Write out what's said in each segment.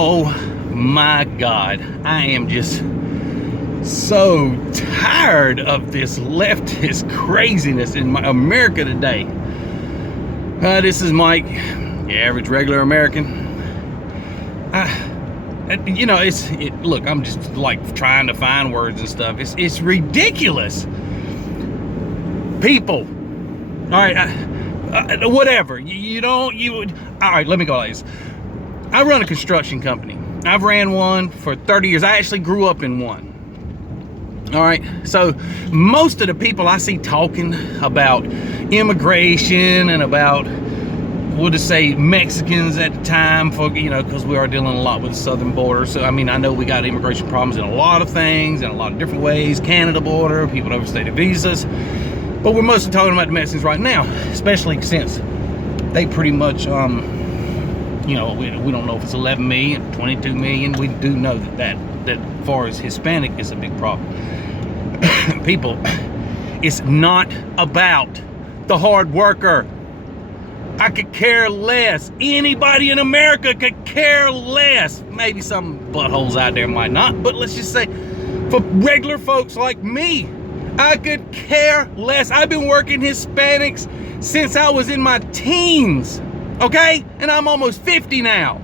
Oh my God, I am just so tired of this leftist craziness in America today. This is Mike, your average regular American. Look, I'm just like trying to find words and stuff. It's ridiculous. People, all right, whatever. All right, let me go like this. I run a construction company. I've ran one for 30 years. I actually grew up in one. All right, so most of the people I see talking about immigration and about, we'll just say Mexicans at the time, for because we are dealing a lot with the southern border. So I mean, I know we got immigration problems in a lot of things, in a lot of different ways. Canada border, people overstayed visas, but we're mostly talking about the Mexicans right now, especially since they pretty much, we don't know if it's 11 million, 22 million. We do know that as far as Hispanic is a big problem. People, it's not about the hard worker. I could care less. Anybody in America could care less. Maybe some buttholes out there might not, but let's just say for regular folks like me, I could care less. I've been working Hispanics since I was in my teens, okay? And I'm almost 50 now.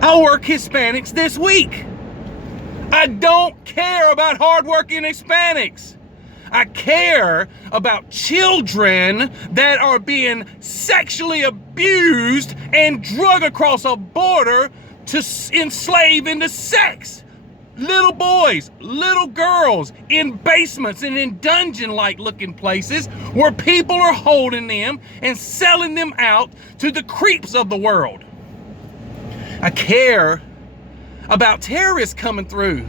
I'll work Hispanics this week. I don't care about hardworking Hispanics. I care about children that are being sexually abused and drug across a border to enslave into sex. Little boys, little girls in basements and in dungeon-like looking places where people are holding them and selling them out to the creeps of the world. I care about terrorists coming through,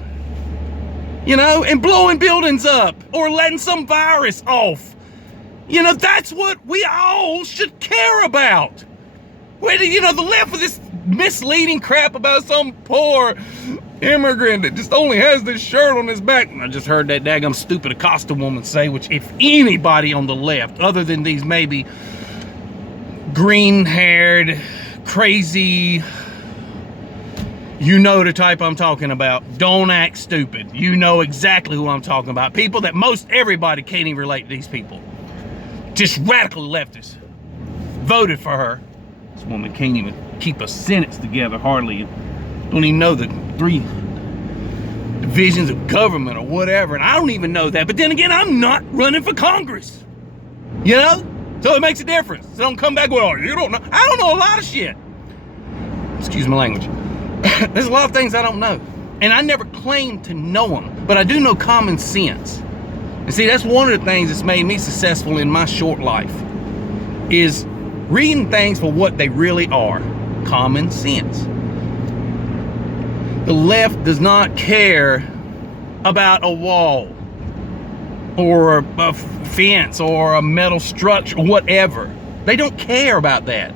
and blowing buildings up or letting some virus off. That's what we all should care about. The left of this misleading crap about some poor immigrant that just only has this shirt on his back. And I just heard that daggum stupid Acosta woman say, which if anybody on the left, other than these maybe green-haired, crazy, the type I'm talking about, don't act stupid. You know exactly who I'm talking about. People that most everybody can't even relate to these people. Just radical leftists voted for her. This woman can't even keep a sentence together hardly. Don't even know the 3 divisions of government or whatever. And I don't even know that. But then again, I'm not running for Congress. So it makes a difference. So don't come back with, you don't know. I don't know a lot of shit. Excuse my language. There's a lot of things I don't know, and I never claimed to know them, but I do know common sense. And see, that's one of the things that's made me successful in my short life, is reading things for what they really are, common sense. The left does not care about a wall or a fence or a metal structure or whatever. They don't care about that.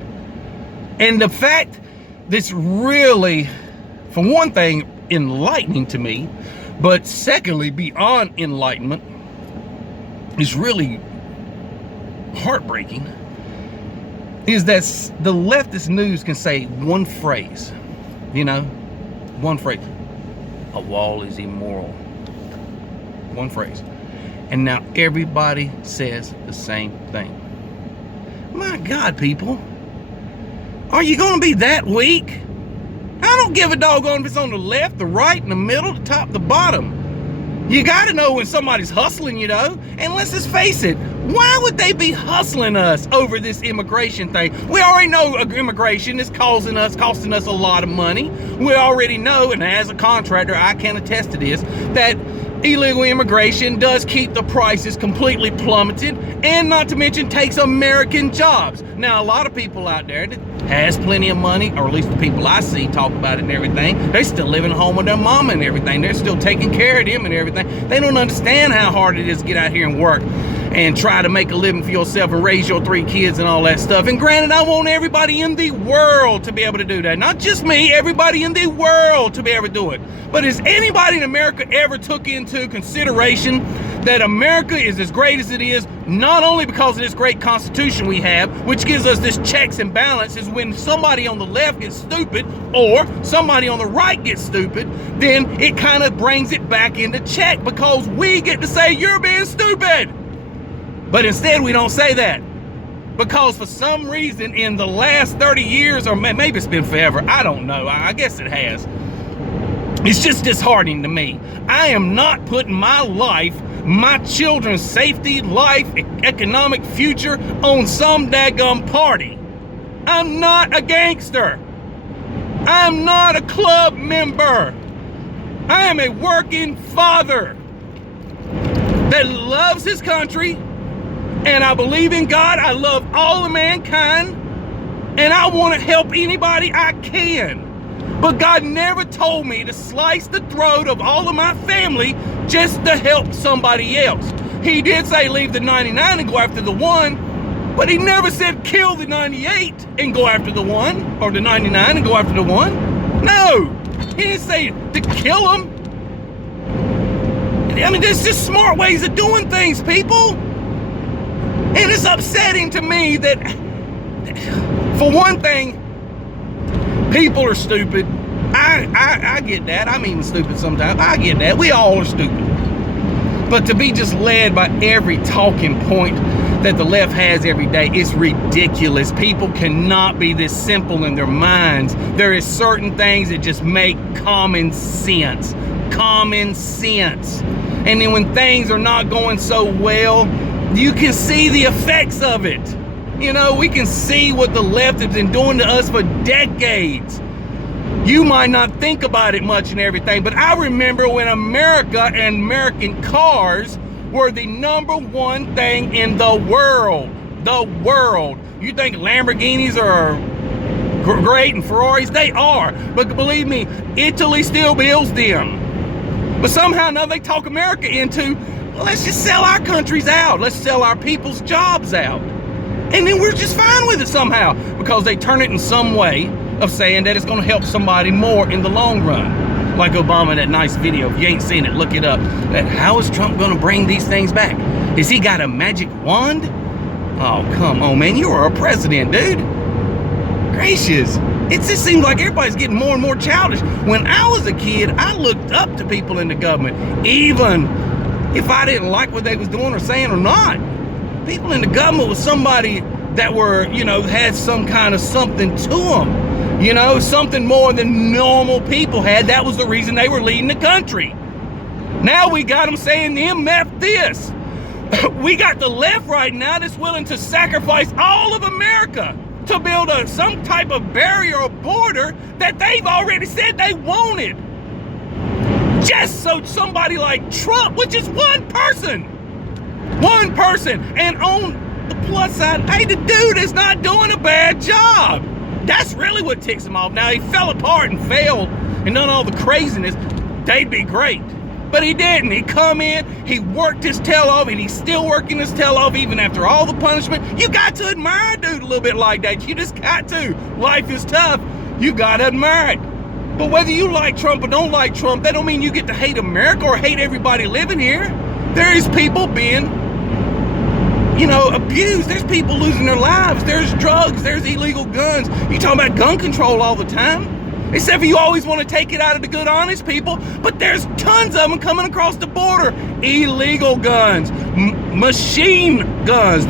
And the fact that's really, for one thing, enlightening to me, but secondly, beyond enlightenment, is really heartbreaking, is that the leftist news can say one phrase, one phrase: a wall is immoral. One phrase. And now everybody says the same thing. My God, people. Are you going to be that weak? I don't give a doggone if it's on the left, the right, in the middle, the top, the bottom. You got to know when somebody's hustling you, though. And let's just face it, why would they be hustling us over this immigration thing? We already know immigration is costing us a lot of money. We already know, and as a contractor, I can attest to this, that illegal immigration does keep the prices completely plummeted, and not to mention takes American jobs. Now, a lot of people out there that has plenty of money, or at least the people I see talk about it and everything, they're still living home with their mama and everything. They're still taking care of them and everything. They don't understand how hard it is to get out here and work. and try to make a living for yourself and raise your 3 kids and all that stuff. And granted, I want everybody in the world to be able to do that. Not just me, everybody in the world to be able to do it. But has anybody in America ever took into consideration that America is as great as it is, not only because of this great Constitution we have, which gives us this checks and balances? When somebody on the left gets stupid or somebody on the right gets stupid, then it kind of brings it back into check because we get to say, you're being stupid. But instead, we don't say that. Because for some reason, in the last 30 years, or maybe it's been forever, I don't know, I guess it has, it's just disheartening to me. I am not putting my life, my children's safety, life, economic future on some daggum party. I'm not a gangster. I'm not a club member. I am a working father that loves his country, and I believe in God. I love all of mankind, and I want to help anybody I can. But God never told me to slice the throat of all of my family just to help somebody else. He did say leave the 99 and go after the 1, but he never said kill the 98 and go after the 1, or the 99 and go after the 1. No, he didn't say to kill them. I mean, there's just smart ways of doing things, people. And it's upsetting to me that, for one thing, people are stupid. I get that. I'm even stupid sometimes. I get that. We all are stupid. But to be just led by every talking point that the left has every day is ridiculous. People cannot be this simple in their minds. There is certain things that just make common sense. Common sense. And then when things are not going so well, you can see the effects of it. You know, we can see what the left has been doing to us for decades. You might not think about it much and everything, but I remember when America and American cars were the #1 thing in the world. The world. You think Lamborghinis are great and Ferraris? They are. But believe me, Italy still builds them. But somehow now they talk America into, well, let's just sell our countries out. Let's sell our people's jobs out. And then we're just fine with it somehow because they turn it in some way of saying that it's going to help somebody more in the long run. Like Obama, that nice video. If you ain't seen it, look it up. That how is Trump going to bring these things back? Has he got a magic wand? Oh, come on, man. You are a president, dude. Gracious. It just seems like everybody's getting more and more childish. When I was a kid, I looked up to people in the government, even if I didn't like what they was doing or saying or not. People in the government was somebody that were, you know, had some kind of something to them. You know, something more than normal people had. That was the reason they were leading the country. Now we got them saying the MF this. We got the left right now that's willing to sacrifice all of America to build some type of barrier or border that they've already said they wanted. Just so somebody like Trump, which is one person, and on the plus side, hey, the dude is not doing a bad job. That's really what ticks him off. Now, he fell apart and failed and done all the craziness. They'd be great. But he didn't. He come in, he worked his tail off, and he's still working his tail off even after all the punishment. You got to admire a dude a little bit like that. You just got to. Life is tough. You got to admire it. But whether you like Trump or don't like Trump, that don't mean you get to hate America or hate everybody living here. There is people being, you know, abused. There's people losing their lives. There's drugs. There's illegal guns. You talking about gun control all the time. Except for you always want to take it out of the good, honest people. But there's tons of them coming across the border. Illegal guns. Machine guns.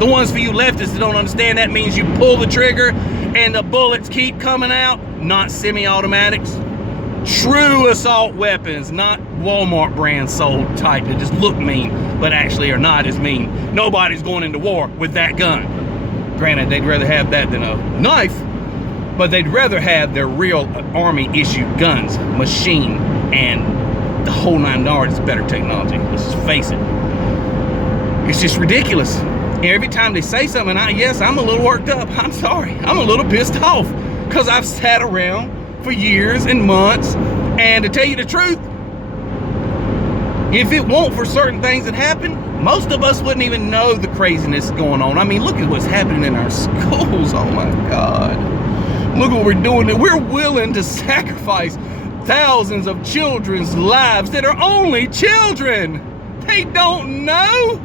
The ones for you leftists that don't understand, that means you pull the trigger and the bullets keep coming out. Not semi-automatics. True assault weapons, not Walmart brand sold type that just look mean, but actually are not as mean. Nobody's going into war with that gun. Granted, they'd rather have that than a knife, but they'd rather have their real Army-issued guns, machine, and the whole 9 yards is better technology. Let's just face it. It's just ridiculous. And every time they say something, yes, I'm a little worked up. I'm sorry. I'm a little pissed off because I've sat around for years and months, and to tell you the truth, If it weren't for certain things that happen, most of us wouldn't even know the craziness going on. I mean, look at what's happening in our schools. Oh my God. Look what we're doing. We're willing to sacrifice thousands of children's lives that are only children. They don't know.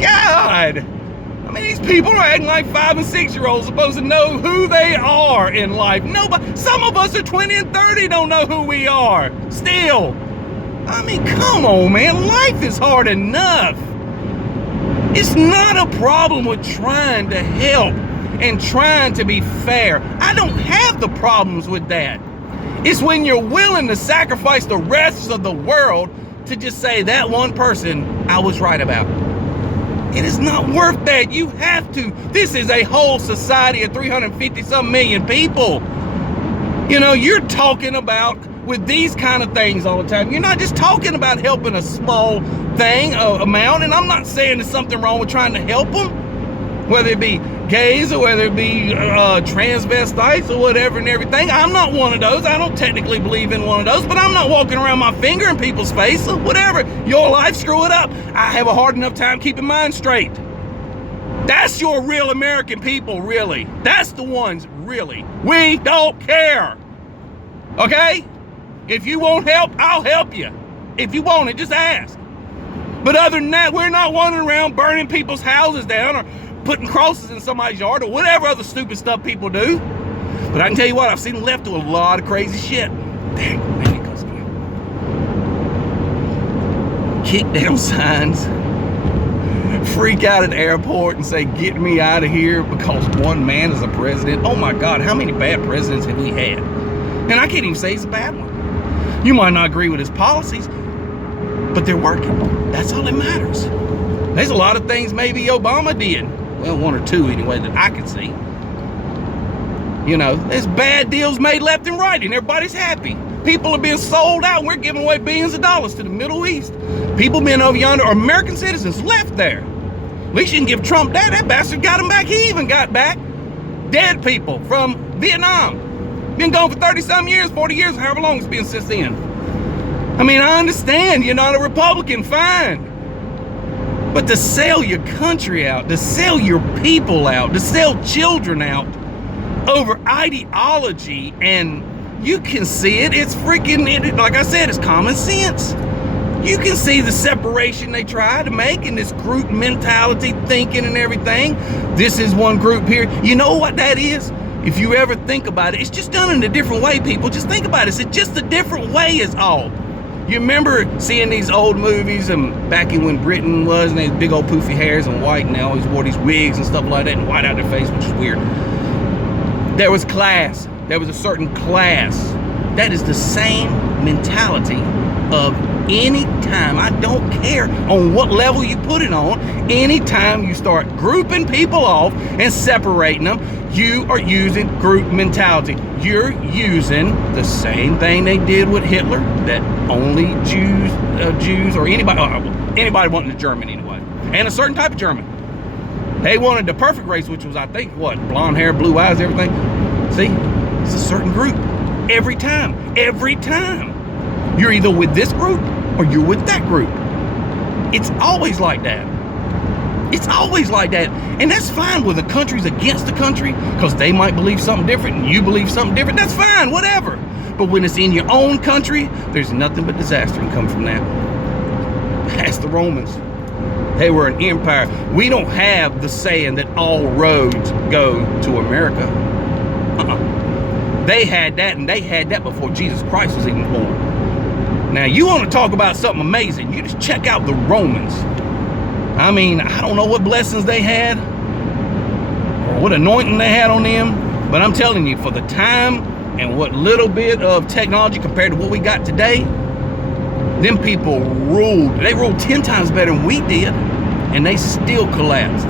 God. I mean, these people are acting like 5 and 6 year olds supposed to know who they are in life. Nobody, some of us are 20 and 30 don't know who we are still. I mean, come on, man. Life is hard enough. It's not a problem with trying to help and trying to be fair. I don't have the problems with that. It's when you're willing to sacrifice the rest of the world to just say that one person I was right about. It is not worth that. You have to. This is a whole society of 350-some million people. You know, you're talking about with these kind of things all the time. You're not just talking about helping a small thing, amount, and I'm not saying there's something wrong with trying to help them, whether it be gays or whether it be transvestites or whatever and everything. I'm not one of those. I don't technically believe in one of those, but I'm not walking around my finger in people's face or whatever. Your life, screw it up. I have a hard enough time keeping mine straight. That's your real American people, really. That's the ones, really. We don't care. Okay? If you won't help, I'll help you. If you want it, just ask. But other than that, we're not wandering around burning people's houses down or putting crosses in somebody's yard or whatever other stupid stuff people do. But I can tell you what, I've seen them left to a lot of crazy shit. Dang, there he goes again. Kick down signs, freak out at the airport and say, get me out of here because one man is a president. Oh my God, how many bad presidents have we had? And I can't even say he's a bad one. You might not agree with his policies, but they're working. That's all that matters. There's a lot of things maybe Obama did. Well, one or two anyway that I can see. You know, there's bad deals made left and right and everybody's happy. People are being sold out and we're giving away billions of dollars to the Middle East. People being over yonder are American citizens left there. At least you can give Trump that. That bastard got him back. He even got back dead people from Vietnam. Been gone for 30-some years, 40 years, however long it's been since then. I mean, I understand you're not a Republican, fine. But to sell your country out, to sell your people out, to sell children out over ideology, and you can see it, it's freaking, like I said, it's common sense. You can see the separation they try to make in this group mentality thinking and everything. This is one group here. You know what that is? If you ever think about it, it's just done in a different way, people. Just think about it. It's just a different way is all. You remember seeing these old movies and back in when Britain was and they had big old poofy hairs and white and they always wore these wigs and stuff like that and white out their face, which is weird. There was class. There was a certain class. That is the same mentality of any time. I don't care on what level you put it on. Anytime you start grouping people off and separating them, you are using group mentality. You're using the same thing they did with Hitler, that only Jews or anybody wanting a German anyway, and a certain type of German. They wanted the perfect race, which was, I think, what, blonde hair, blue eyes, everything. See, it's a certain group every time. Every time. You're either with this group or you're with that group. It's always like that. It's always like that. And that's fine when the country's against the country because they might believe something different and you believe something different. That's fine, whatever. But when it's in your own country, there's nothing but disaster can come from that. Ask the Romans. They were an empire. We don't have the saying that all roads go to America. They had that, and they had that before Jesus Christ was even born. Now, you want to talk about something amazing, you just check out the Romans. I mean, I don't know what blessings they had or what anointing they had on them, but I'm telling you, for the time and what little bit of technology compared to what we got today, them people ruled. They ruled 10 times better than we did, and they still collapsed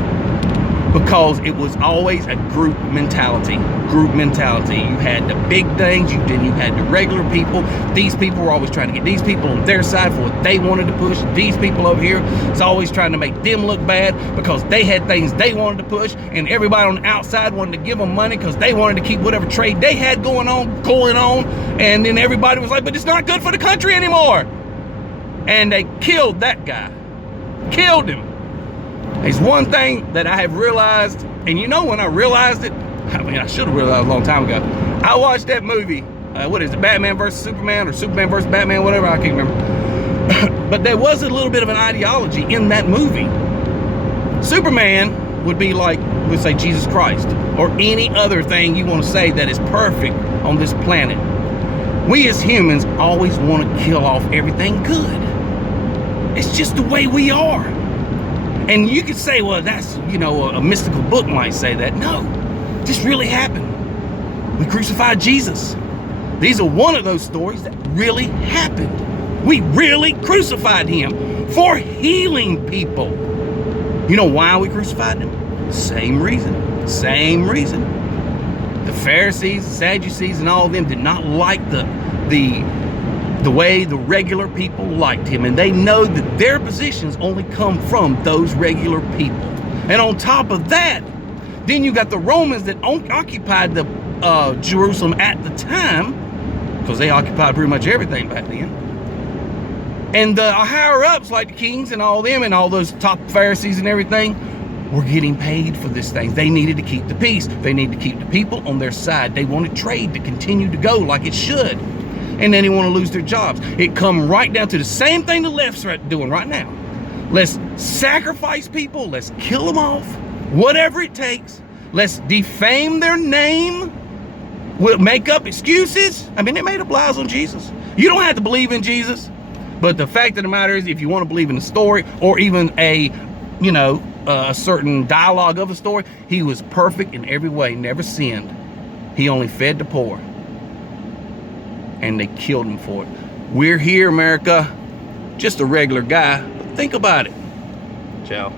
because it was always a group mentality. Group mentality. You had the big things, you had the regular people. These people were always trying to get these people on their side for what they wanted to push. These people over here was always trying to make them look bad because they had things they wanted to push, and everybody on the outside wanted to give them money because they wanted to keep whatever trade they had going on, and then everybody was like, but it's not good for the country anymore. And they killed that guy. Killed him. It's one thing that I have realized, and you know when I realized it, I mean, I should have realized a long time ago. I watched that movie, what is it, Batman versus Superman, or Superman versus Batman, whatever, I can't remember. But there was a little bit of an ideology in that movie. Superman would be like, let's say, Jesus Christ, or any other thing you want to say that is perfect on this planet. We as humans always want to kill off everything good. It's just the way we are. And you could say, well, that's, you know, a mystical book might say that. No, this really happened. We crucified Jesus. These are one of those stories that really happened. We really crucified him for healing people. You know why we crucified him? Same reason. Same reason. The Pharisees, the Sadducees, and all of them did not like the way the regular people liked him, and they know that their positions only come from those regular people. And on top of that, then you got the Romans that occupied the Jerusalem at the time, because they occupied pretty much everything back then. And the higher ups, like the kings and all them, and all those top Pharisees and everything, were getting paid for this thing. They needed to keep the peace. They needed to keep the people on their side. They wanted trade to continue to go like it should. And then they want to lose their jobs. It come right down to the same thing the left's doing right now. Let's sacrifice people. Let's kill them off. Whatever it takes. Let's defame their name. We'll make up excuses. I mean, they made up lies on Jesus. You don't have to believe in Jesus. But the fact of the matter is, if you want to believe in the story, or even a, you know, a certain dialogue of a story, he was perfect in every way, never sinned. He only fed the poor. And they killed him for it. We're here, America. Just a regular guy. But think about it. Ciao.